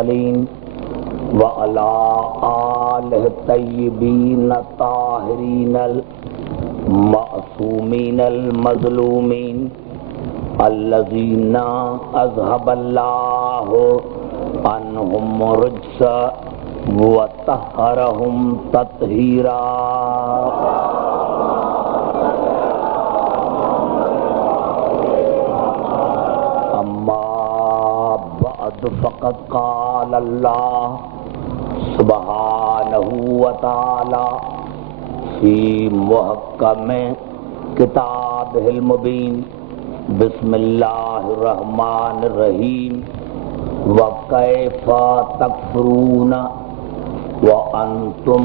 المرسلين وعلى آله الطيبين الطاهرين المعصومين المظلومين الذين أذهب الله عنهم الرجس وطهرهم تطهيرا. فقد قال الله سبحانه وتعالى في محكم كتابه المبين بسم الله الرحمن الرحيم وكيف تكفرون وأنتم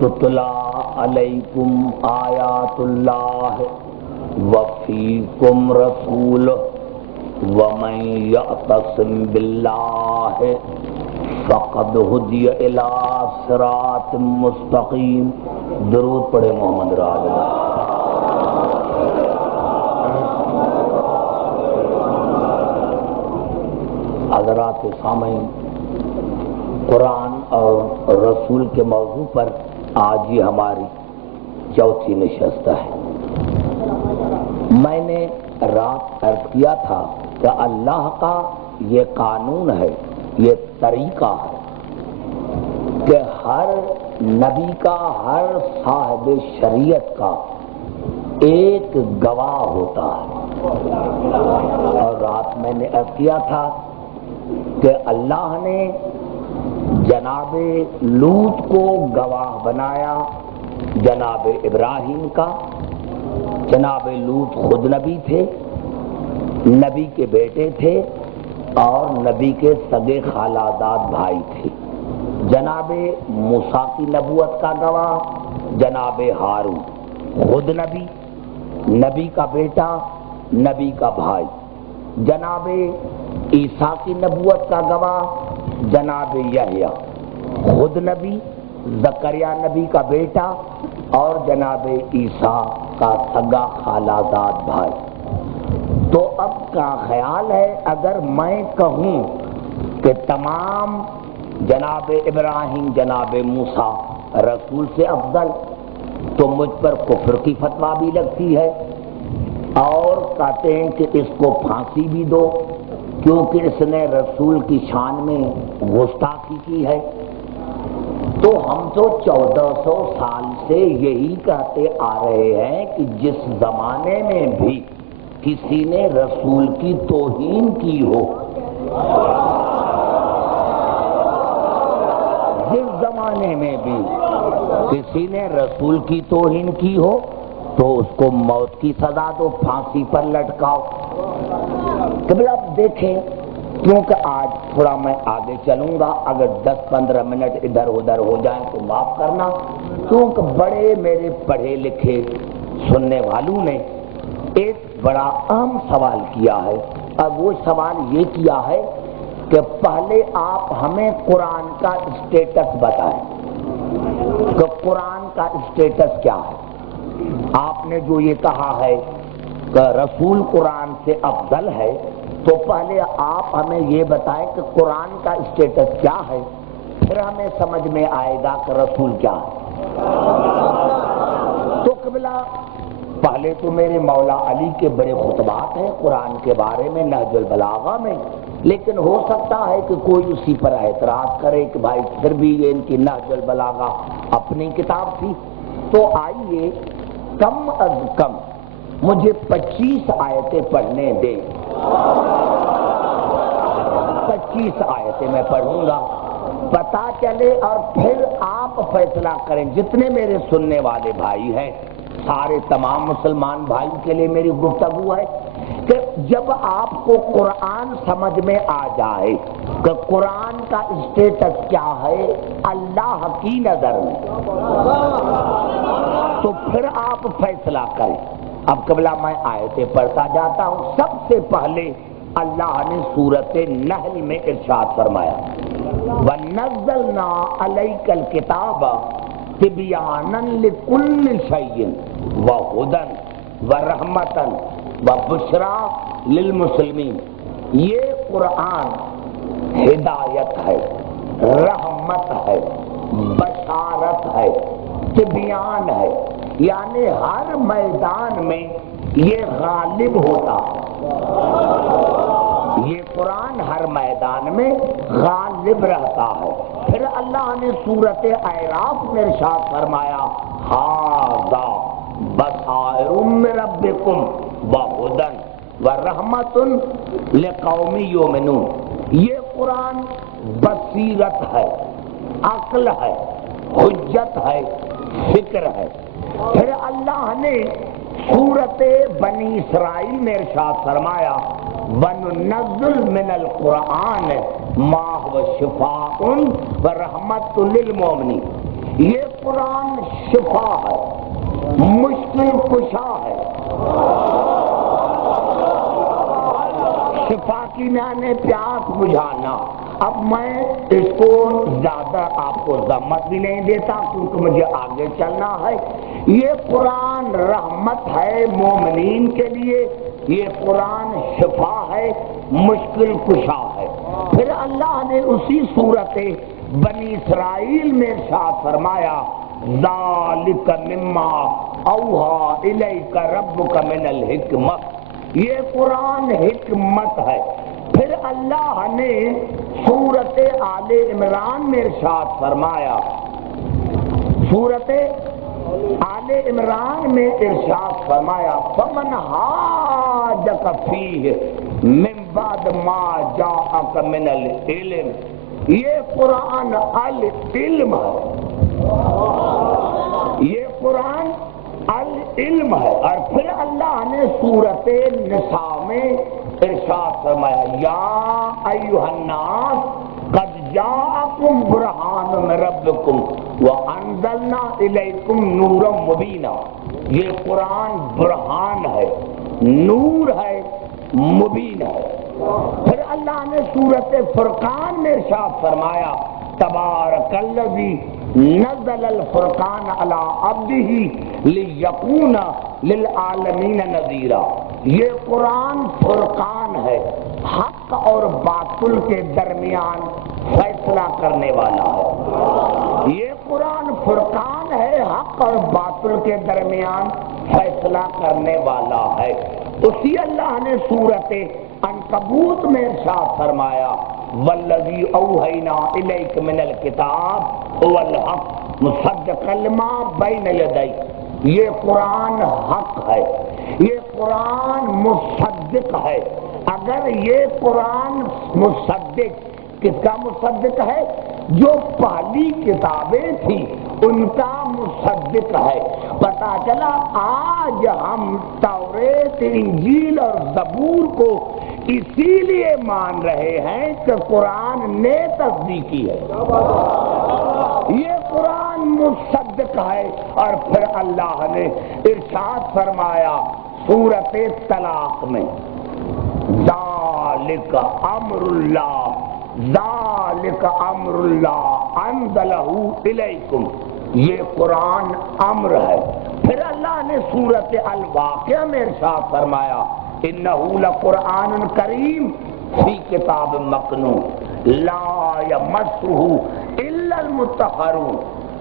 تتلى عليكم آيات الله وفيكم رسوله وَمَن يَعْتَصِم بِاللَّهِ فَقَدْ هُدِيَ إِلَىٰ صِرَاطٍ مُّسْتَقِيمٍ. درود پڑھے محمد راج. حضرات سامعین، قرآن اور رسول کے موضوع پر آج یہ ہماری چوتھی نشست ہے. میں نے رات عرض کیا تھا کہ اللہ کا یہ قانون ہے، یہ طریقہ ہے کہ ہر نبی کا، ہر صاحب شریعت کا ایک گواہ ہوتا ہے. اور رات میں نے عرض کیا تھا کہ اللہ نے جناب لوط کو گواہ بنایا جناب ابراہیم کا. جناب لوط خود نبی تھے، نبی کے بیٹے تھے اور نبی کے سگے خالہ زاد بھائی تھے. جناب موسیٰ کی نبوت کا گواہ جناب ہارون، خود نبی، نبی کا بیٹا، نبی کا بھائی. جناب عیسیٰ کی نبوت کا گواہ جناب یحییٰ، خود نبی، زکریا نبی کا بیٹا اور جناب عیسیٰ کا سگا خالہ زاد بھائی. تو اب کا خیال ہے اگر میں کہوں کہ تمام جناب ابراہیم، جناب موسیٰ رسول سے افضل، تو مجھ پر کفر کی فتویٰ بھی لگتی ہے اور کہتے ہیں کہ اس کو پھانسی بھی دو کیونکہ اس نے رسول کی شان میں گستاخی کی ہے. تو ہم تو 1400 سال سے یہی کہتے آ رہے ہیں کہ جس زمانے میں بھی کسی نے رسول کی توہین کی ہو، جس زمانے میں بھی کسی نے رسول کی توہین کی ہو تو اس کو موت کی سزا دو، پھانسی پر لٹکاؤ. قبل اب دیکھیں، کیونکہ آج تھوڑا میں آگے چلوں گا، اگر 10-15 منٹ ادھر ادھر ہو جائیں تو معاف کرنا، کیونکہ بڑے میرے پڑھے لکھے سننے والوں نے ایک بڑا اہم سوال کیا ہے. اور وہ سوال یہ کیا ہے کہ پہلے آپ ہمیں قرآن کا اسٹیٹس بتائیں کہ قرآن کا اسٹیٹس کیا ہے. آپ نے جو یہ کہا ہے کہ رسول قرآن سے افضل ہے، تو پہلے آپ ہمیں یہ بتائیں کہ قرآن کا اسٹیٹس کیا ہے، پھر ہمیں سمجھ میں آئے گا کہ رسول کیا ہے. تو قبلہ پہلے تو میرے مولا علی کے بڑے خطبات ہیں قرآن کے بارے میں نہج البلاغہ میں، لیکن ہو سکتا ہے کہ کوئی اسی پر اعتراض کرے کہ بھائی پھر بھی یہ ان کی نہج البلاغہ اپنی کتاب تھی. تو آئیے کم از کم مجھے 25 آیتیں پڑھنے دیں. 25 آیتیں میں پڑھوں گا، پتہ چلے اور پھر آپ فیصلہ کریں. جتنے میرے سننے والے بھائی ہیں، سارے تمام مسلمان بھائی کے لیے میری گفتگو ہے کہ جب آپ کو قرآن سمجھ میں آ جائے کہ قرآن کا اسٹیٹس کیا ہے اللہ کی نظر میں، تو پھر آپ فیصلہ کریں. اب قبلہ میں آیتیں پڑھتا جاتا ہوں. سب سے پہلے اللہ نے سورۃ نحل میں ارشاد فرمایا وَنَزَّلْنَا عَلَيْكَ الْكِتَابَ تِبْيَانًا لِكُلِّ شَيْءٍ وَهُدًى وَرَحْمَةً وَبُشْرَى لِلْمُسْلِمِينَ. یہ قرآن ہدایت ہے، رحمت ہے، بشارت ہے، تبیان ہے، یعنی ہر میدان میں یہ غالب ہوتا ہے۔ یہ قرآن ہر میدان میں غالب رہتا ہے۔ پھر اللہ نے سورۃ اعراف میں ارشاد فرمایا ھذا بصائر من ربکم وہدی ورحمۃ لقوم یؤمنون۔ یہ قرآن بصیرت ہے، عقل ہے، حجت ہے، فکر ہے۔ پھر اللہ نے سورۃ بنی اسرائیل میں ارشاد فرمایا وَنُنَزِّلُ مِنَ الْقُرْآنِ مَا هُوَ شِفَاءٌ وَرَحْمَةٌ لِلْمُؤْمِنِينَ۔ یہ قرآن شفا ہے، مشکل کشا ہے۔ شفا کی معنی پیاس بجھانا۔ اب میں اس کو زیادہ آپ کو ضمت بھی نہیں دیتا کیونکہ مجھے آگے چلنا ہے۔ یہ قرآن رحمت ہے مومنین کے لیے، یہ قرآن شفا ہے، مشکل کشا ہے۔ پھر اللہ نے اسی صورت بنی اسرائیل میں ارشاد فرمایا ذالک مما اوحی الیک ربک من الحکمہ۔ یہ قرآن حکمت ہے۔ پھر اللہ نے سورۃ آل عمران میں ارشاد فرمایا، سورۃ آل عمران میں ارشاد فرمایا فمن حاجک فیہ من بعد ما جاءک من العلم۔ یہ قرآن العلم ہے، یہ قرآن العلم ہے۔ اور پھر اللہ نے سورۃ نساء میں ارشاد فرمایا یا ایھا الناس قد جاءکم برہان من ربکم وانزلنا الیکم نورا مبینا۔ یہ قرآن برہان ہے، نور ہے، مبین ہے۔ پھر اللہ نے سورۃ فرقان میں ارشاد فرمایا تبارک الذی نزل الفرقان علی عبدہ لیکون للعالمین نذیرا۔ یہ قرآن فرقان ہے، حق اور باطل کے درمیان فیصلہ کرنے والا ہے۔ یہ قرآن فرقان ہے، حق اور باطل کے درمیان فیصلہ کرنے والا ہے۔ اسی اللہ نے سورۃ عنکبوت میں ارشاد فرمایا والذی اوحینا الیک من الکتاب هو الحق مصدقا لما بین یدیہ۔ یہ قرآن حق ہے، یہ قرآن مصدق ہے۔ اگر یہ قرآن مصدق کس کا مصدق ہے؟ جو پہلی کتابیں تھیں ان کا مصدق ہے۔ پتہ چلا آج ہم توریت، انجیل اور زبور کو اسی لیے مان رہے ہیں کہ قرآن نے تصدیق کی ہے۔ یہ قرآن مصدق ہے۔ اور پھر اللہ نے ارشاد فرمایا سورۃ طلاق میں ذالک امر اللہ، ذالک امر اللہ انزلہ الیکم۔ یہ قرآن امر ہے۔ پھر اللہ نے سورۃ الواقعہ میں ارشاد فرمایا انہ لقرآن کریم فی کتاب مکنون لا یمسہ الا المطہرون۔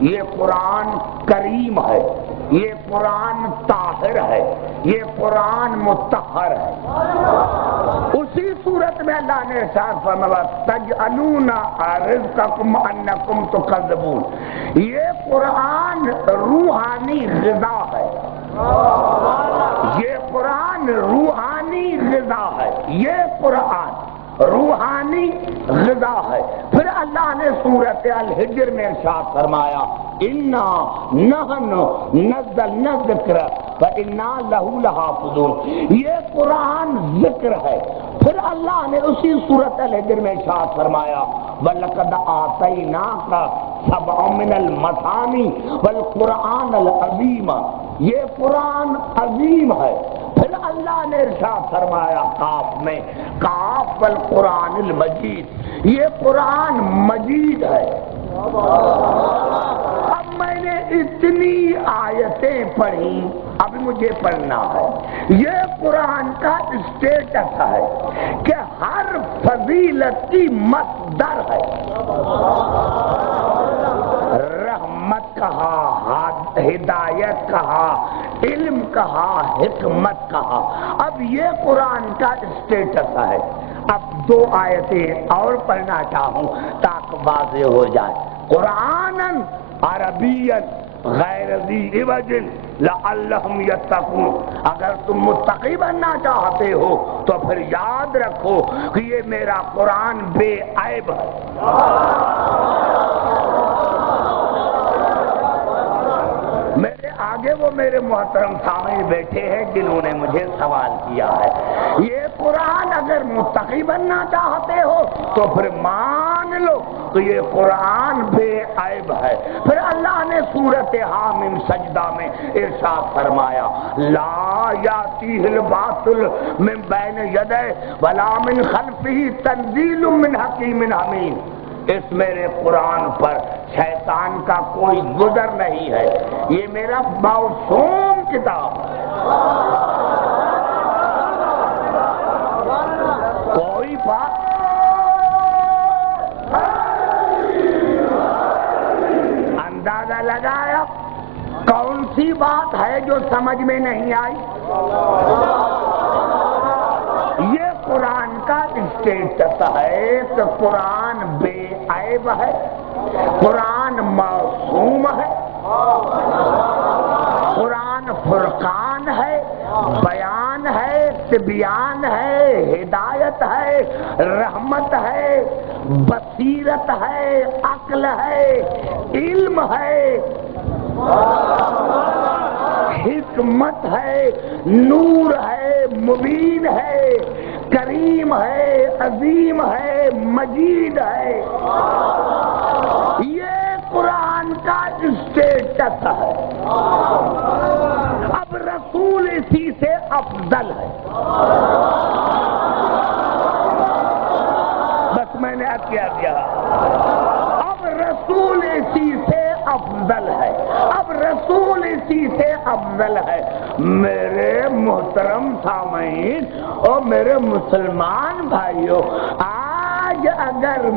یہ قرآن کریم ہے، یہ قرآن طاہر ہے، یہ قرآن مطہر ہے۔ اسی صورت میں اللہ نے ارشاد فرمایا تجعلون رزقکم انکم تکذبون۔ یہ قرآن روحانی غذا ہے، یہ قرآن روحانی غذا ہے، یہ قرآن روحانی غذا ہے۔ پھر اللہ نے سورۃ الحجر میں ارشاد فرمایا انا نحن نزلنا الذکر وانا لہ لحافظون۔ یہ قرآن ذکر ہے۔ پھر اللہ نے اسی سورۃ الحجر میں ارشاد فرمایا وَلَقَدْ آتَيْنَاكَ سَبْعًا مِنَ الْمَثَانِي وَالْقُرْآنَ الْعَظِيمَ۔ یہ قرآن عظیم ہے۔ پھر اللہ نے ارشاد فرمایا قاف میں قاف والقرآن المجید۔ یہ قرآن مجید ہے۔ اب میں نے اتنی آیتیں پڑھی اب مجھے پڑھنا ہے. یہ قرآن کا اسٹیٹس ہے کہ ہر فضیلت کی مصدر ہے. رحمت کہا، ہدایت کہا، علم کہا، حکمت کہا. اب یہ قرآن کا اسٹیٹس ہے. اب 2 آیتیں اور پڑھنا چاہوں تاکہ واضح ہو جائے. قرآناً عربیاً غیر ذی عوج لعلہم یتقون. اگر تم متقی بننا چاہتے ہو تو پھر یاد رکھو کہ یہ میرا قرآن بے عیب ہے. میرے آگے وہ میرے محترم سامنے بیٹھے ہیں جنہوں نے مجھے سوال کیا ہے. یہ قرآن اگر متقی بننا چاہتے ہو تو پھر مان لو کہ یہ قرآن بے عیب ہے. پھر اللہ نے سورۃ حامیم سجدہ میں ارشاد فرمایا لا یاتیہ الباطل من بین یدیہ ولا من خلفہ تنزیل من حکیم حمید. اس میرے قرآن پر شیطان کا کوئی گزر نہیں ہے. یہ میرا معصوم کتاب ہے. کوئی بات اندازہ لگایا کون سی بات ہے جو سمجھ میں نہیں آئی؟ یہ قرآن کا اسٹیٹس ہے کہ قرآن بے عیب ہے، قرآن معصوم ہے، قرآن فرقان ہے، بیان ہے، تبیان ہے، ہدایت ہے، رحمت ہے، بصیرت ہے، عقل ہے، علم ہے، حکمت ہے، نور ہے، مبین ہے، کریم ہے، عظیم ہے، مجید ہے. یہ قرآن کا اسٹیٹس ہے. اب رسول اسی سے افضل ہے. بس میں نے کیا اب رسول اسی سے افضل ہے. اب رسول اسی سے افضل ہے. میرے محترم سامعین اور میرے مسلمان بھائیوں، آج اگر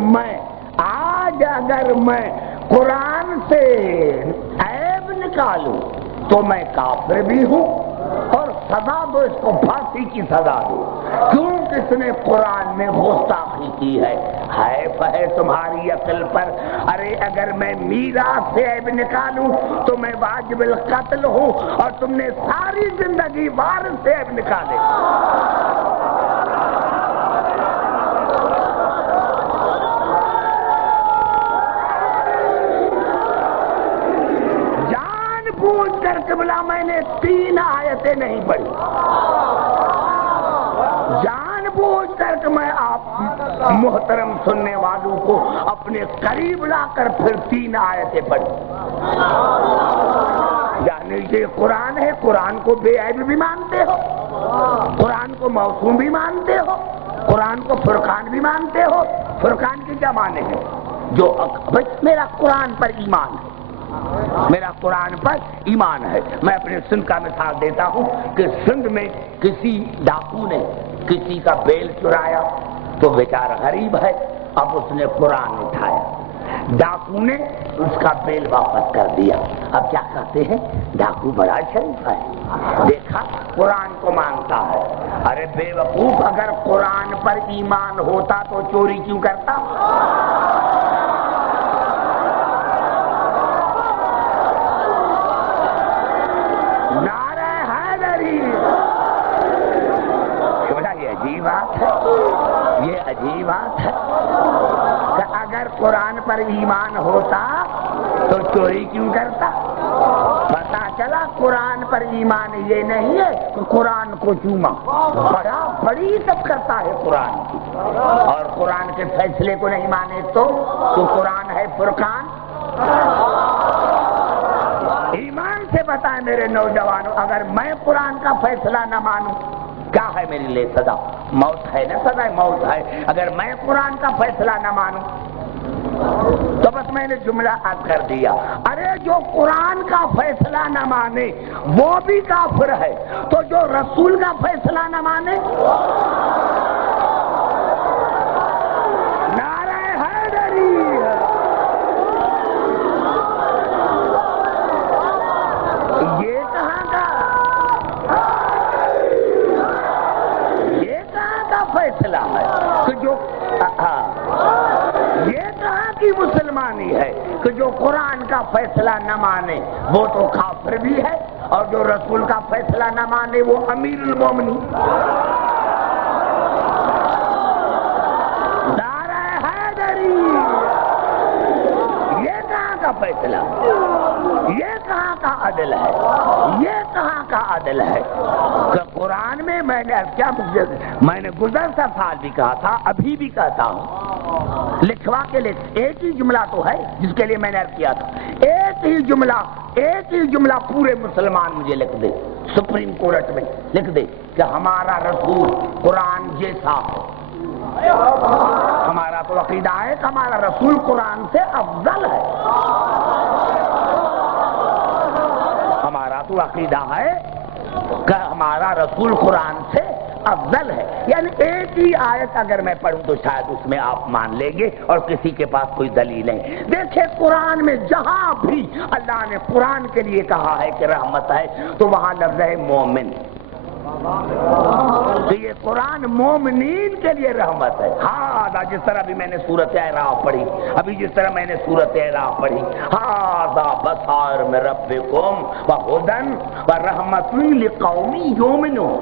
میں قرآن سے عیب نکالوں تو میں کافر بھی ہوں اور سزا دو اس کو پھانسی کی سزا دو. کیوں کہ اس نے قرآن میں گستاخی کی ہے. حیف ہے تمہاری عقل پر. ارے اگر میں میراث سے عیب نکالوں تو میں واجب القتل ہوں اور تم نے ساری زندگی وارث سے عیب نکالے. پوچھ کر قبلہ میں نے 3 آیتیں نہیں پڑھی. جان بوجھ کر کہ میں آپ محترم سننے والوں کو اپنے قریب لا کر پھر 3 آیتیں پڑھی. یعنی یہ قرآن ہے، قرآن کو بے عیب بھی مانتے ہو، قرآن کو موسوم بھی مانتے ہو، قرآن کو فرقان بھی مانتے ہو. فرقان کی کیا معنی ہے؟ جو میرا قرآن پر ایمان ہے، میرا قرآن پر ایمان ہے. میں اپنے سندھ کا مثال دیتا ہوں کہ سندھ میں کسی ڈاکو نے کسی کا بیل چرایا تو بیچارہ غریب ہے. اب اس نے قرآن اٹھایا، ڈاکو نے اس کا بیل واپس کر دیا. اب کیا کہتے ہیں؟ ڈاکو بڑا شریف ہے، دیکھا قرآن کو مانتا ہے. ارے بے وقوف، اگر قرآن پر ایمان ہوتا تو چوری کیوں کرتا؟ نعرہ حیدری. یہ عجیب بات ہے، یہ عجیب بات ہے کہ اگر قرآن پر ایمان ہوتا تو چوری کیوں کرتا؟ پتا چلا قرآن پر ایمان یہ نہیں ہے کہ قرآن کو چوما. بڑی عزت کرتا ہے قرآن کی، اور قرآن کے فیصلے کو نہیں مانے تو قرآن ہے فرقان. ایمان سے بتائیں میرے نوجوانوں، اگر میں قرآن کا فیصلہ نہ مانوں کیا ہے میرے لیے سزا؟ موت ہے نا، سزا موت ہے. اگر میں قرآن کا فیصلہ نہ مانوں تو بس میں نے جملہ عرض کر دیا، ارے جو قرآن کا فیصلہ نہ مانے وہ بھی کافر ہے، تو جو رسول کا فیصلہ نہ مانے نعرہ حیدری، یہ کہاں کا فیصلہ ہے کہ جو یہ کہاں کی مسلمانی ہے کہ جو قرآن کا فیصلہ نہ مانے وہ تو کافر بھی ہے، اور جو رسول کا فیصلہ نہ مانے وہ امیر المومنین۔ نعرہ حیدری، یہ کہاں کا فیصلہ، یہ کہاں کا عدل ہے، یہ کہاں کا عدل ہے کہ قرآن میں میں نے کیا، میں نے گزشتہ سال بھی کہا تھا، ابھی بھی کہتا ہوں، لکھوا کے ایک ہی جملہ تو ہے جس کے لیے میں نے عرض کیا تھا، ایک ہی جملہ پورے مسلمان مجھے لکھ دے، سپریم کورٹ میں لکھ دے کہ ہمارا رسول قرآن جیسا ہے۔ ہمارا تو عقیدہ ہے کہ ہمارا رسول قرآن سے افضل ہے، ہمارا تو عقیدہ ہے کہ ہمارا رسول قرآن سے افضل ہے۔ یعنی ایک ہی آیت اگر میں پڑھوں تو شاید اس میں آپ مان لیں گے اور کسی کے پاس کوئی دلیل ہے۔ دیکھیں قرآن میں جہاں بھی اللہ نے قرآن کے لیے کہا ہے کہ رحمت ہے تو وہاں لفظ ہے مومن، تو یہ قرآن مومنین کے لیے رحمت ہے۔ ہاں جس طرح بھی میں نے سورۃ اعراف پڑھی، ابھی جس طرح میں نے سورۃ اعراف پڑھی، ھذا بصائر من ربکم وہدی ورحمۃ لقوم یؤمنون،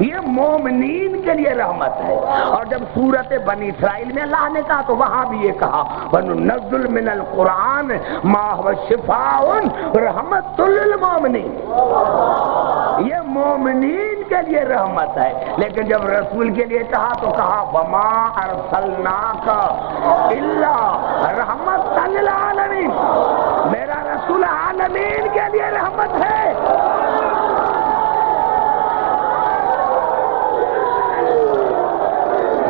یہ مومنین کے لیے رحمت ہے۔ اور جب سورۃ بنی اسرائیل میں اللہ نے کہا تو وہاں بھی یہ کہا وَنُنَزِّلُ مِنَ الْقُرْآنِ مَا هُوَ شِفَاءٌ وَرَحْمَةٌ لِّلْمُؤْمِنِينَ، یہ مومنین کے لیے رحمت ہے۔ لیکن جب رسول کے لیے کہا تو کہا وَمَا أَرْسَلْنَاكَ إِلَّا رَحْمَةً لِّلْعَالَمِينَ، میرا رسول عالمین کے لیے رحمت ہے۔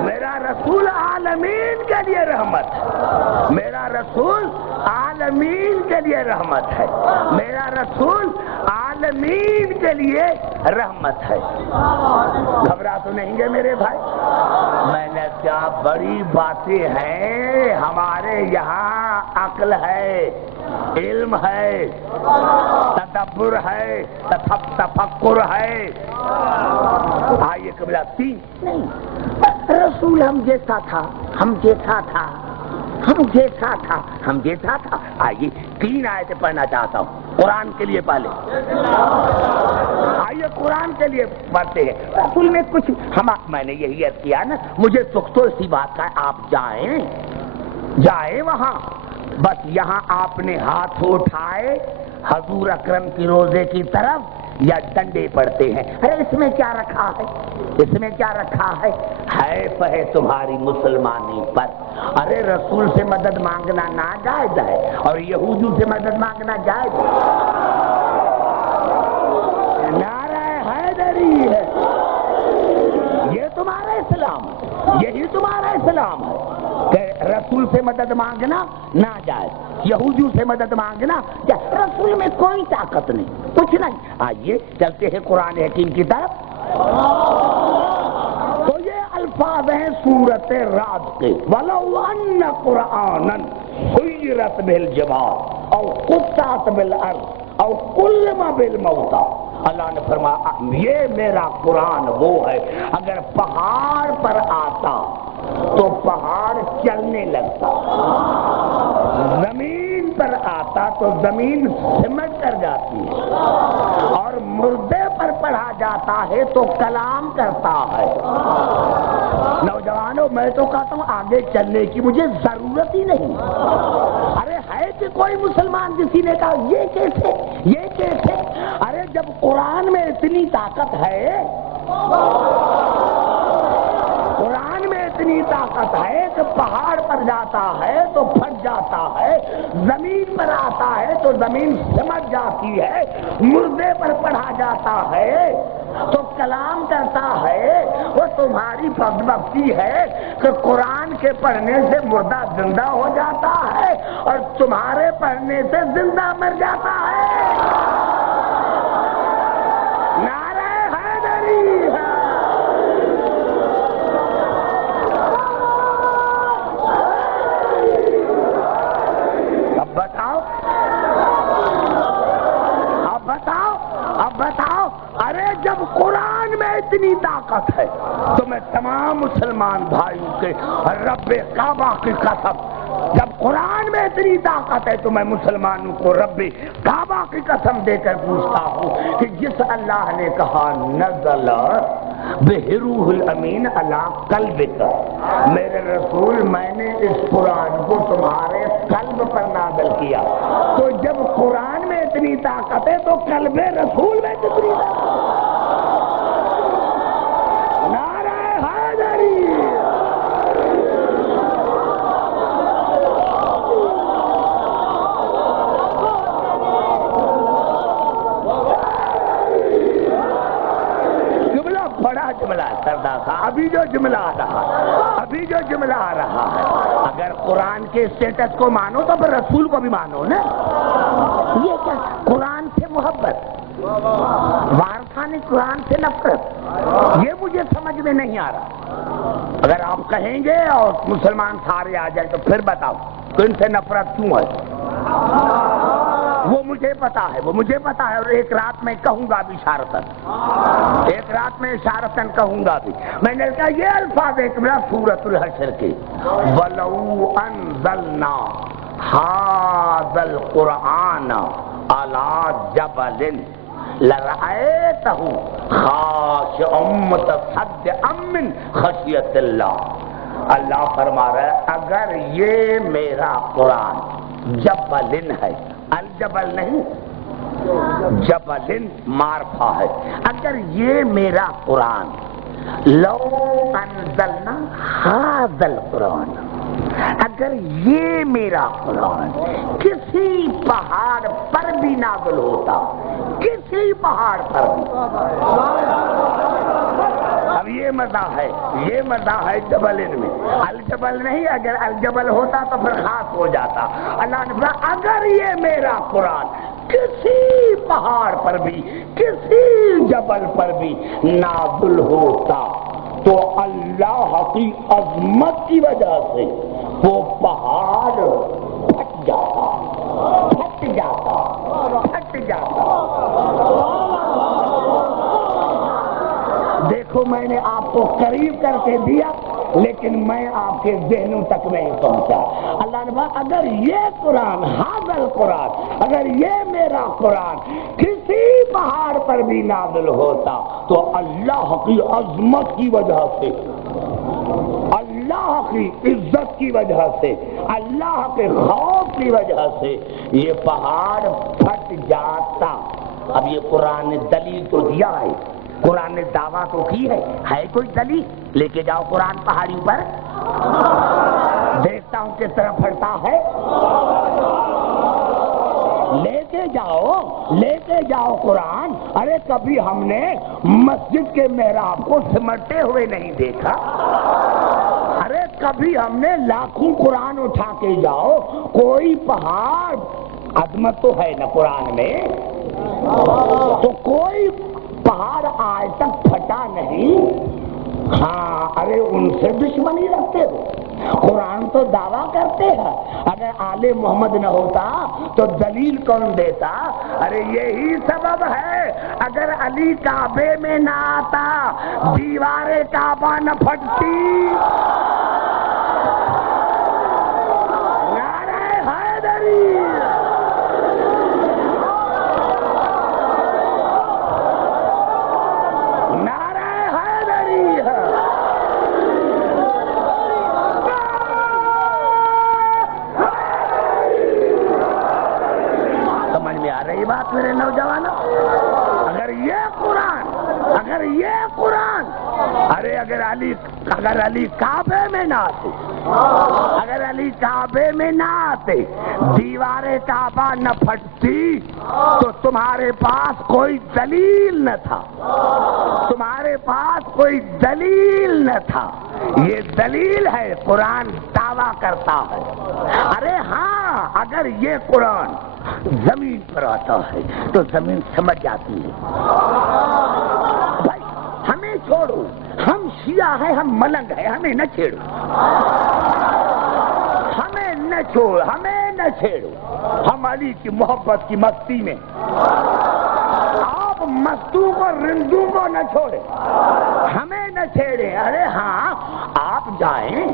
میرا رسول عالمین کے لیے رحمت ہے، میرا رسول عالمین کے لیے رحمت ہے، میرا رسول عالمین کے لیے رحمت ہے۔ گھبرا تو نہیں گے میرے بھائی؟ میں نے کیا بڑی باتیں ہیں، ہمارے یہاں عقل ہے، علم ہے، تدبر ہے، تفکر ہے۔ آئیے قبلہ تین نہیں، رسول ہم جیسا تھا، ہم جیسا تھا، ہم جیسا تھا، ہم جیسا تھا۔ آئیے تین آیتیں پڑھنا چاہتا ہوں قرآن کے لیے پہلے، آئیے قرآن کے لیے پڑھتے ہیں۔ رسول میں کچھ میں نے یہی عرض کیا نا، مجھے سکھ تو اسی بات کا ہے، آپ جائیں وہاں، بس یہاں آپ نے ہاتھ اٹھائے حضور اکرم کی روزے کی طرف یا ڈنڈے پڑتے ہیں، ارے اس میں کیا رکھا ہے، اس میں کیا رکھا ہے ہے تمہاری مسلمانی پر۔ ارے رسول سے مدد مانگنا ناجائز ہے اور یہودیوں سے مدد مانگنا جائز ہے۔ نعرہ حیدری ہے، یہ تمہارا اسلام ہے، یہی تمہارا اسلام ہے کہ رسول سے مدد مانگنا ناجائز، یہودیوں سے مدد مانگنا کیا، رسول میں کوئی طاقت نہیں، کچھ نہیں۔ آئیے چلتے ہیں قرآن حکیم کی طرف، تو یہ الفاظ ہیں سورۃ رعد کے، وَلَوْ أَنَّ قُرْآنًا سُيِّرَتْ بِالْجِبَالِ أَوْ قُطِّعَتْ بِالْأَرْضِ أَوْ كُلِّمَ بِالْمَوْتَىٰ، اللہ نے فرمایا یہ میرا قرآن وہ ہے اگر پہاڑ پر آتا تو پہاڑ چلنے لگتا، زمین پر آتا تو زمین سمٹ کر جاتی ہے، اور مردے پر پڑھا جاتا ہے تو کلام کرتا ہے۔ نوجوانوں میں تو کہتا ہوں آگے چلنے کی مجھے ضرورت ہی نہیں۔ ارے ہے کہ کوئی مسلمان کسی نے کہا یہ کیسے، یہ کیسے؟ ارے جب قرآن میں اتنی طاقت ہے، قرآن میں اتنی طاقت ہے کہ پہاڑ پر جاتا ہے تو پھٹ جاتا ہے، زمین پر آتا ہے تو زمین سمٹ جاتی ہے، مردے پر پڑھا جاتا ہے تو کلام کرتا ہے، وہ تمہاری بدبختی ہے کہ قرآن کے پڑھنے سے مردہ زندہ ہو جاتا ہے اور تمہارے پڑھنے سے زندہ مر جاتا ہے. نعرہ حیدری ہے. اب بتاؤ اب بتاؤ ارے جب قرآن میں اتنی طاقت ہے تو میں تمام مسلمان بھائیوں کے رب کعبہ کی قسم، جب قرآن میں اتنی طاقت ہے تو میں مسلمانوں کو رب کعبہ کی قسم دے کر پوچھتا ہوں کہ جس اللہ نے کہا نزل بروح الامین علی قلبک، میرے رسول میں نے اس قرآن کو تمہارے قلب پر نازل کیا، تو جب قرآن میں اتنی طاقت ہے تو قلب رسول میں کتنی طاقت؟ نعرہ حیدری. بڑا جملہ ہے سردار صاحب. ابھی جو جملہ آ رہا ہے اگر قرآن کے اسٹیٹس کو مانو تو پھر رسول کو بھی مانو نا. یہ کیا قرآن سے محبت، وارثان قرآن سے نفرت، یہ مجھے سمجھ میں نہیں آ رہا. اگر آپ کہیں گے اور مسلمان سارے آ جائیں تو پھر بتاؤ تو ان سے نفرت کیوں ہے؟ وہ مجھے پتا ہے اور ایک رات میں کہوں گا بھی اشارتاً، کہوں گا بھی. میں نے کہا یہ الفاظ ایک بڑا سورۃ الحشر کے وَلَوْ أَنزَلْنَا هَذَا الْقُرْآنَ عَلَى جَبَلٍ لَرَأَيْتَهُ خَاشِعًا مُتَصَدِّعًا مِّنْ خَشْيَةِ اللَّهِ. اللہ فرما رہا ہے اگر یہ میرا قرآن جبلن ہے، الجبل نہیں، جبلن معرفہ ہے، اگر یہ میرا قرآن لو انزلنا هذا القرآن، اگر یہ میرا قرآن کسی پہاڑ پر بھی نازل ہوتا، کسی پہاڑ پر بھی. اب یہ مزہ ہے جبلن میں، الجبل نہیں. اگر الجبل ہوتا تو پھر خاص ہو جاتا. اللہ نے فرمایا اگر یہ میرا قرآن کسی پہاڑ پر بھی، کسی جبل پر بھی نازل ہوتا تو اللہ کی عظمت کی وجہ سے وہ پہاڑ پھٹ جاتا. دیکھو میں نے آپ کو قریب کر کے دیا لیکن میں آپ کے ذہنوں تک نہیں پہنچا. اللہ نے کہا اگر یہ قرآن حاضر قرآن، اگر یہ میرا قرآن کسی پہاڑ پر بھی نازل ہوتا تو اللہ کی عظمت کی وجہ سے، اللہ کی عزت کی وجہ سے، اللہ کے خوف کی وجہ سے یہ پہاڑ پھٹ جاتا. اب یہ قرآن نے دلیل تو دیا ہے، قرآن نے دعویٰ تو کی ہے کوئی دلیل؟ لے کے جاؤ قرآن پہاڑیوں پر، دیکھتا ہوں کس طرح پھٹتا ہے. لے کے جاؤ قرآن. ارے کبھی ہم نے مسجد کے محراب کو سمٹتے ہوئے نہیں دیکھا. ارے کبھی ہم نے لاکھوں قرآن اٹھا کے جاؤ، کوئی پہاڑ، عظمت تو ہے نا قرآن میں، تو کوئی پہاڑ آج تک پھٹا نہیں. ہاں ارے ان سے دشمنی رکھتے ہو. قرآن تو دعویٰ کرتے ہیں اگر آل محمد نہ ہوتا تو دلیل کون دیتا؟ ارے یہی سبب ہے اگر علی کعبے میں نہ آتا دیوار کعبہ نہ پھٹتی. نعرہ حیدری. بات میرے نوجوانوں، اگر یہ قرآن اگر علی کعبے میں نہ آتے، دیوار کعبہ نہ پھٹتی تو تمہارے پاس کوئی دلیل نہ تھا. یہ دلیل ہے، قرآن دعویٰ کرتا ہے. ارے ہاں اگر یہ قرآن زمین پر آتا ہے تو زمین سمجھ جاتی ہے. بھائی ہمیں چھوڑو، ہم شیعہ ہیں، ہم ملنگ ہیں، ہمیں نہ چھیڑو، ہمیں نہ چھوڑ، ہمیں نہ چھیڑو. ہم علی کی محبت کی مستی میں، آپ مستوں کو رندوں کو نہ چھوڑے، ہمیں نہ چھیڑے. ارے ہاں آپ جائیں،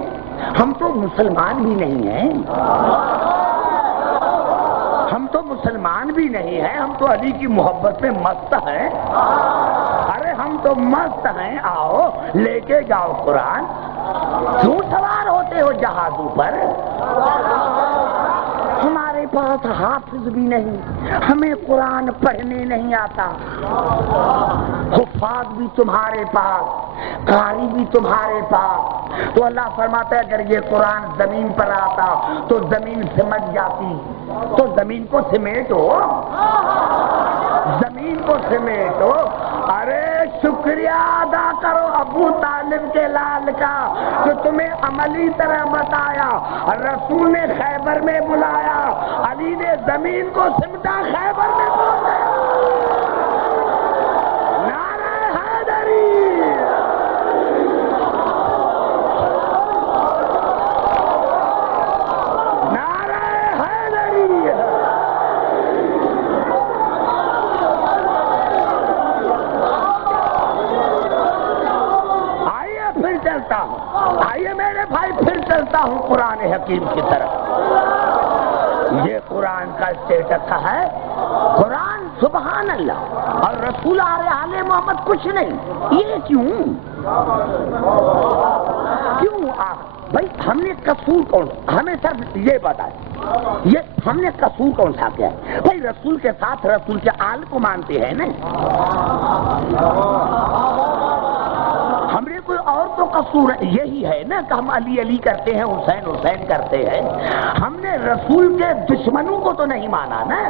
ہم تو مسلمان بھی نہیں ہیں، ہم تو مسلمان بھی نہیں ہیں، ہم تو علی کی محبت میں مست ہیں. ارے ہم تو مست ہیں، آؤ لے کے جاؤ قرآن. کیوں سوار ہوتے ہو جہازوں پر؟ ہمارے پاس حافظ بھی نہیں، ہمیں قرآن پڑھنے نہیں آتا. حفاظ بھی تمہارے پاس، قاری بھی تمہارے پاس. تو اللہ فرماتا ہے اگر یہ قرآن زمین پر آتا تو زمین سمجھ جاتی. تو زمین کو سمیٹو، زمین کو سمیٹو. ارے شکریہ ادا کرو ابو طالب کے لال کا جو تمہیں عملی طرح بتایا. رسول نے خیبر میں بلایا، علی نے زمین کو سمٹا، خیبر میں پہنچ گیا. نعرہ حیدری، نعرہ حیدری. آئیے میرے بھائی پھر چلتا ہوں قرآن حکیم کی طرف. یہ قرآن کا اسٹیٹس ہے، قرآن سبحان اللہ اور رسول آل محمد کچھ نہیں. یہ کیوں بھائی ہم نے قصور کون، ہمیں صرف یہ بتائے یہ ہم نے قصور کون سا کیا ہے؟ بھائی رسول کے ساتھ رسول کے آل کو مانتے ہیں نا، ہم نے کوئی اور تو قصور یہی ہے نا کہ ہم علی علی کرتے ہیں، حسین حسین کرتے ہیں. ہم نے رسول کے دشمنوں کو تو نہیں مانا نا.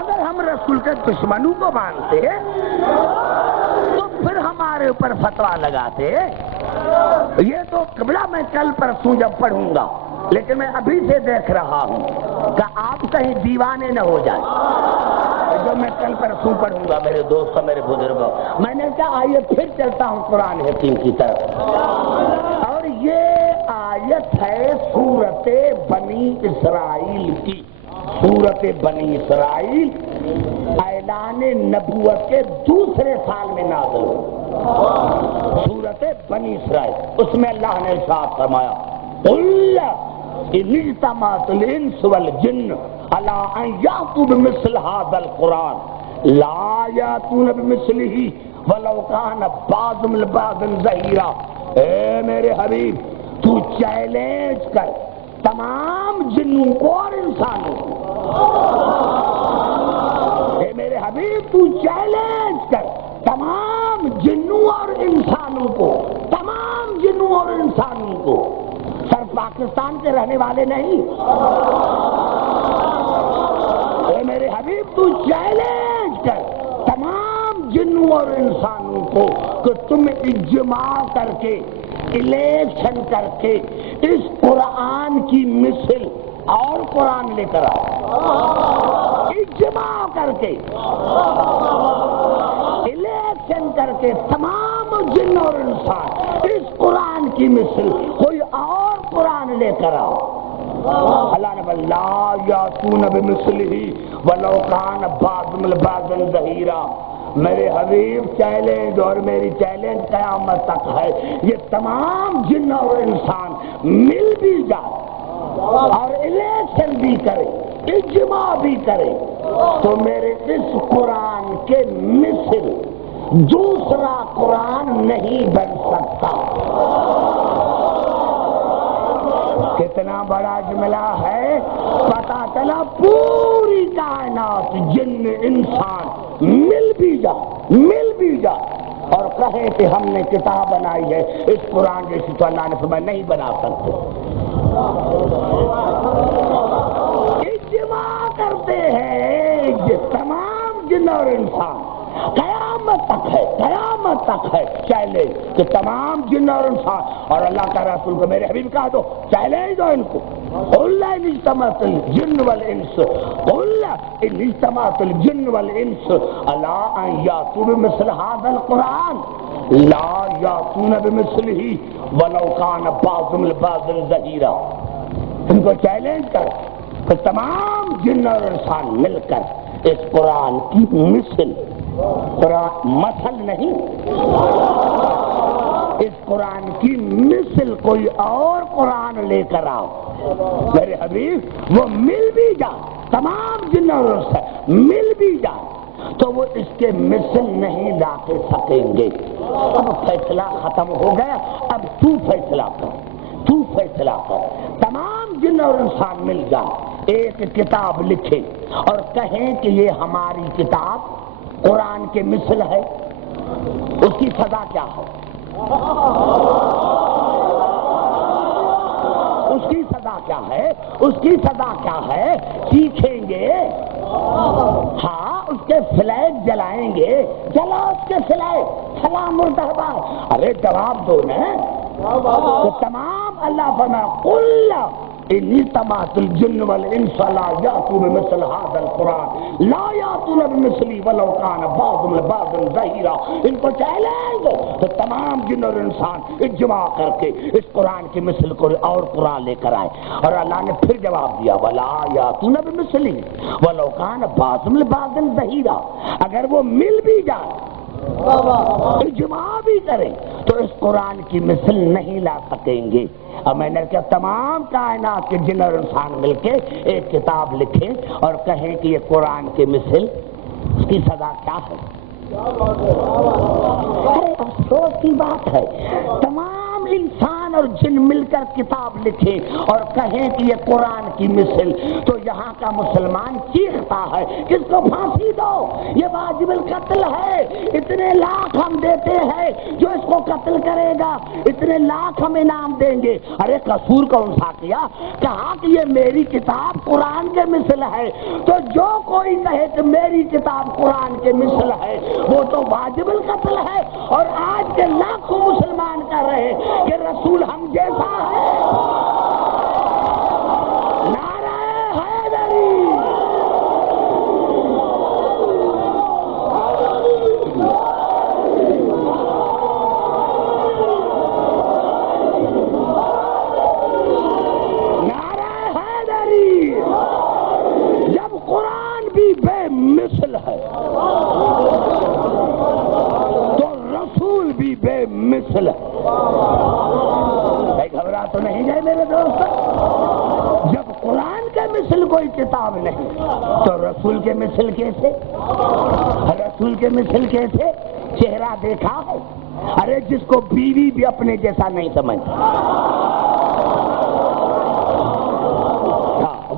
اگر ہم رسول کے دشمنوں کو مانتے تو پھر ہمارے اوپر فتویٰ لگاتے. یہ تو قبلہ میں کل پرسوں جب پڑھوں گا، لیکن میں ابھی سے دیکھ رہا ہوں کہ آپ کہیں دیوانے نہ ہو جائیں. جو میں کل پرسوں پڑھوں گا میرے دوستوں میرے بزرگوں، میں نے کہا آئیے پھر چلتا ہوں قرآن حکیم کی طرف. اور یہ آیت ہے سورت بنی اسرائیل کی. سورت بنی اسرائیل اعلان نبوت کے دوسرے سال میں نازل ہوئی. سورت بنی اسرائیل، اس میں اللہ نے ارشاد فرمایا قل ان اجتمعت الانس والجن الا ان یاتوا بمثل هذا القرآن لا یاتون بمثلہ ولو کان بعضهم لبعض ظہیرا. اے میرے حبیب تو چیلنج کر تمام جنوں کو اور انسانوں کو. اے میرے حبیب تو چیلنج کر تمام جنوں اور انسانوں کو، تمام جنوں اور انسانوں کو، صرف پاکستان کے رہنے والے نہیں. اے میرے حبیب تو چیلنج کر تمام جنوں اور انسانوں کو کہ تم اجماع کر کے، الیکشن کر کے اس قرآن کی مثل اور قرآن لے کر آؤ. اجماع کر کے، الیکشن کر کے تمام جن اور انسان اس قرآن کی مثل کوئی اور قرآن لے کر آؤ. اللہ نے لا یاتون بمثلہ ولو کان بعضهم لبعض ظہیرا. میرے حبیب چیلنج اور میری چیلنج قیامت تک ہے، یہ تمام جن اور انسان مل بھی جائے اور الیکشن بھی کرے، اجماع بھی کرے، تو میرے اس قرآن کے مثل دوسرا قرآن نہیں بن سکتا. کتنا بڑا جملہ ہے، پتا چلا پوری کائنات جن انسان مل بھی جا اور کہے کہ ہم نے کتاب بنائی ہے اس قرآن جیسی، تو اللہ نے فرمایا نہیں بنا سکتے. اجماع کرتے ہیں تمام جن اور انسان، قیامت قیامت تک ہے، قیامت تک ہے چیلنج کہ تمام جن اور انسان، اور اللہ کا رسول کو میرے حبیب کہا دو چیلنج دو ان کو، قل ان اجتمعت الجن والانس، قل ان اجتمعت الجن والانس الا ان یاتوا بمثل هذا القرآن لا یاتون بمثلہ ولو کان بعضهم لبعض ظہیرا۔ ان کو چیلنج کر کہ تمام جن اور انسان مل کر اس قرآن کی مثل، قرآن مثل نہیں، اس قرآن کی مثل کوئی اور قرآن لے کر آؤ میرے حبیب، وہ مل بھی جائے، تمام جن اور انسان مل بھی جائے تو وہ اس کے مثل نہیں لا کے سکیں گے۔ اب فیصلہ ختم ہو گیا، اب تو فیصلہ کر، تو فیصلہ کر۔ تمام جن اور انسان مل جائیں، ایک کتاب لکھے اور کہیں کہ یہ ہماری کتاب قرآن کے مثل ہے، اس کی سزا کیا ہے؟ اس کی سزا کیا ہے؟ اس کی سزا کیا ہے؟ سیکھیں گے، ہاں اس کے فلیگ جلائیں گے، جلا اس کے فلیگ، سلام مرتبہ، ارے جواب دو نا۔ تو تمام اللہ فرمایا قل ان اجتمعت الجن والانس لا یاتوا بمثل هذا القرآن لا یاتون بمثلہ ولو کان بعضهم لبعض ظہیرا۔ ان کو چیلنج دو تو تمام جن اور انسان اجماع کر کے اس قرآن کی مثل کو اور قرآن لے کر آئے، اور اللہ نے پھر جواب دیا ولا یاتون بمثلہ ولو کان بعضهم لبعض ظہیرا۔ اگر وہ مل بھی جائے، اجماع بھی کریں تو اس قرآن کی مثل نہیں لا سکیں گے۔ اور میں نے کہا تمام کائنات کے جن اور انسان مل کے ایک کتاب لکھیں اور کہیں کہ یہ قرآن کی مثل، اس کی سزا کیا ہے؟ ارے افسوس کی بات ہے، تمام انسان اور جن مل کر کتاب لکھیں اور کہیں کہ یہ قرآن کی مثل، تو یہاں کا مسلمان چیختا ہے کہ اس کو پھانسی دو، یہ واجب القتل ہے، اتنے لاکھ ہم دیتے ہیں جو اس کو قتل کرے گا، اتنے لاکھ ہم انعام دیں گے۔ ارے قصور کون سا کیا؟ کہا کہ یہ میری کتاب قرآن کے مثل ہے، تو جو کوئی کہے کہ میری کتاب قرآن کے مثل ہے وہ تو واجب القتل ہے۔ اور آج کے لاکھوں مسلمان کر رہے کہ رسول ہم جیسا ہے۔ نعرہ حیدری، نعرہ حیدری۔ جب قرآن بھی بے مثل ہے تو رسول بھی بے مثل ہے۔ گھبرا تو نہیں گئے میرے دوست؟ جب قرآن کے مثل کوئی کتاب نہیں تو رسول کے مثل کیسے؟ رسول کے مثل کیسے؟ چہرہ دیکھا ہے؟ ارے جس کو بیوی بھی اپنے جیسا نہیں سمجھتا،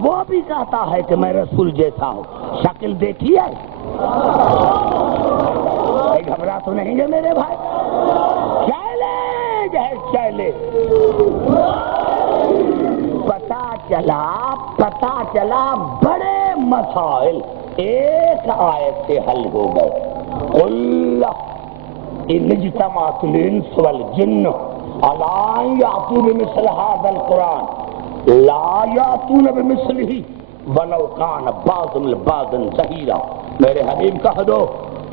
وہ بھی کہتا ہے کہ میں رسول جیسا ہوں، شکل دیکھی ہے؟ گھبرا تو نہیں گے میرے بھائی؟ چیلنج ہے، چیلنج۔ پتا چلا بڑے مسائل ایک آیت سے حل ہو گئے۔ قل ان اجتمعت الانس والجن علی ان یاتوا بمثل هذا القرآن لا یاتون بمثلہ ولو کان بعضهم لبعض ظہیرا۔ میرے حبیب کہہ دو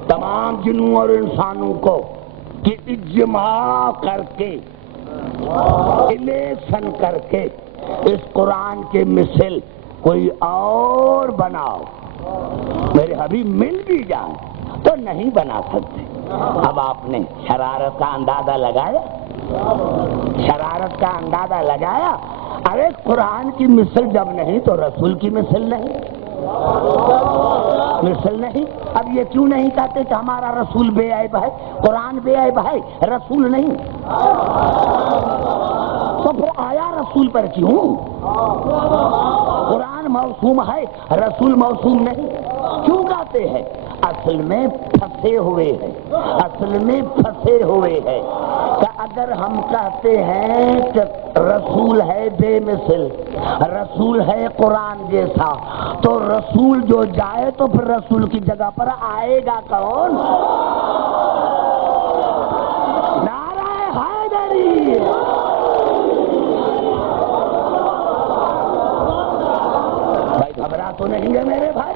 تمام جنوں اور انسانوں کو کہ اجماع کر کے، الیکشن کر کے اس قرآن کے مثل کوئی اور بناؤ۔ میرے حبیب مل بھی جائیں تو نہیں بنا سکتے۔ اب آپ نے شرارت کا اندازہ لگایا، شرارت کا اندازہ لگایا۔ ارے قرآن کی مثل جب نہیں تو رسول کی مثل نہیں، مثل نہیں۔ اب یہ کیوں نہیں کہتے کہ ہمارا رسول بے عیب ہے، قرآن بے عیب ہے، رسول نہیں؟ تو پھر آیا رسول پر کیوں؟ قرآن موسوم ہے، رسول موسوم نہیں، کیوں کہتے ہیں؟ اصل میں پھنسے ہوئے ہیں، اصل میں پھنسے ہوئے ہیں کہ اگر ہم کہتے ہیں کہ رسول ہے بے مثل، رسول ہے قرآن جیسا، تو رسول جو جائے تو پھر رسول کی جگہ پر آئے گا کون؟ نعرہ حیدری! بھائی گھبرا تو نہیں ہے میرے بھائی؟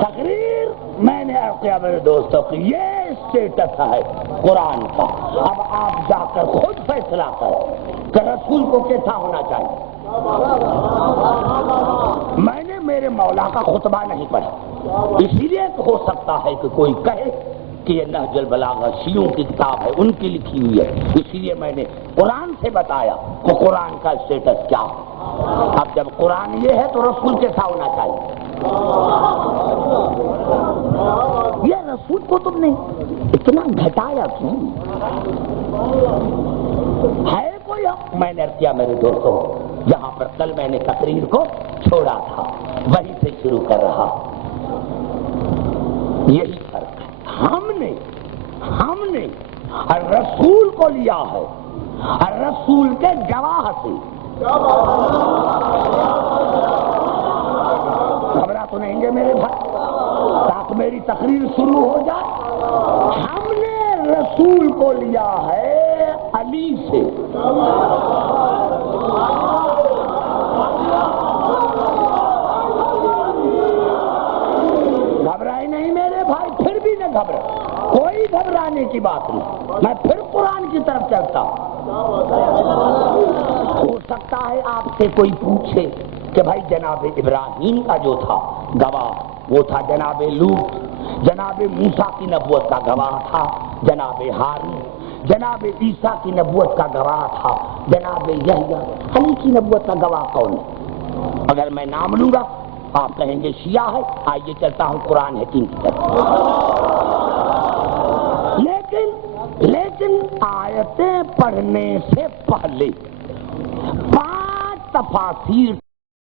تقریر میں نے عرض کیا میرے دوستوں کی، یہ اسٹیٹس ہے قرآن کا۔ اب آپ جا کر خود فیصلہ کریں کہ رسول کو کیسا ہونا چاہیے۔ میں نے میرے مولا کا خطبہ نہیں پڑھا، اسی لیے ہو سکتا ہے کہ کوئی کہے کہ یہ نہج البلاغہ شیعوں کی کتاب ہے، ان کی لکھی ہوئی ہے، اسی لیے میں نے قرآن سے بتایا کہ قرآن کا اسٹیٹس کیا ہے۔ اب جب قرآن یہ ہے تو رسول کیسا ہونا چاہیے؟ یہ رسول کو تم نے اتنا گھٹایا کیوں؟ ہے کوئی حق؟ میں نے کیا میرے دوستوں، جہاں پر کل میں نے تقریر کو چھوڑا تھا وہیں سے شروع کر رہا۔ یہی فرق ہے، ہم نے رسول کو لیا ہے رسول کے گواہ سے۔ گھبرا تو نہیں گے میرے بھائی؟ تاکہ میری تقریر شروع ہو جائے۔ ہم نے رسول کو لیا ہے علی سے، گھبرائے نہیں میرے بھائی، پھر بھی نہ گھبرا، کوئی گھبرانے کی بات نہیں، میں پھر قرآن کی طرف چلتا ہوں۔ ہو سکتا ہے آپ سے کوئی پوچھے کہ بھائی جناب ابراہیم کا جو تھا گواہ وہ تھا جناب لوط، جناب موسیٰ کی نبوت کا گواہ تھا جناب ہارون، جناب عیسیٰ کی نبوت کا گواہ تھا جناب یحییٰ، علی کی نبوت کا گواہ کون ہے؟ اگر میں نام لوں گا آپ کہیں گے شیعہ ہے۔ آئیے چلتا ہوں قرآن حکیم کی طرف۔ لیکن آیتیں پڑھنے سے پہلے 5 تفاسیر